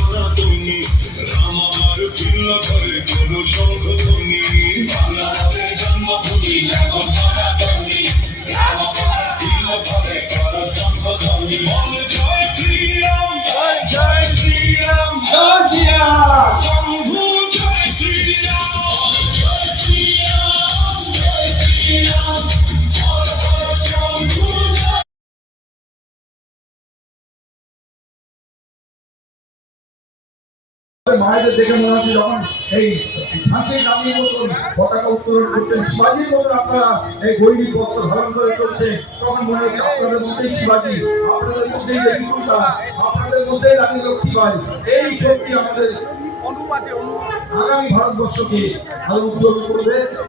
সনাতনী রাম আমার ফিরল ঘরে কোন শঙ্খধ্বনি বাংলা হবে জন্মভূমি জাগো সনাতনী রাম আমার ফিরল ঘরে কোন শঙ্খধ্বনি বল জয় শ্রীরাম জয় শ্রীরাম জয় শ্রীরাম। শম্ভু জয় শ্রীরাম জয় শ্রীরাম জয় শ্রীরাম হর হর শম্ভু মায়েদের দেখে মনে হচ্ছে যখন এই ঝাঁসির রানীর মতন পতাকা উত্তোলন করছেন, শিবাজির মতন আপনারা এই গৈরিক বস্ত্র ধারণ করে চলছে, তখন মনে হচ্ছে আপনাদের মধ্যেই শিবাজি, আপনাদের মধ্যেই দেবী দুর্গা, আপনাদের মধ্যেই রানী লক্ষ্মীবাই। এই শক্তি আমাদের আগামী ভারতবর্ষকে আরো উজ্জ্বল করবে।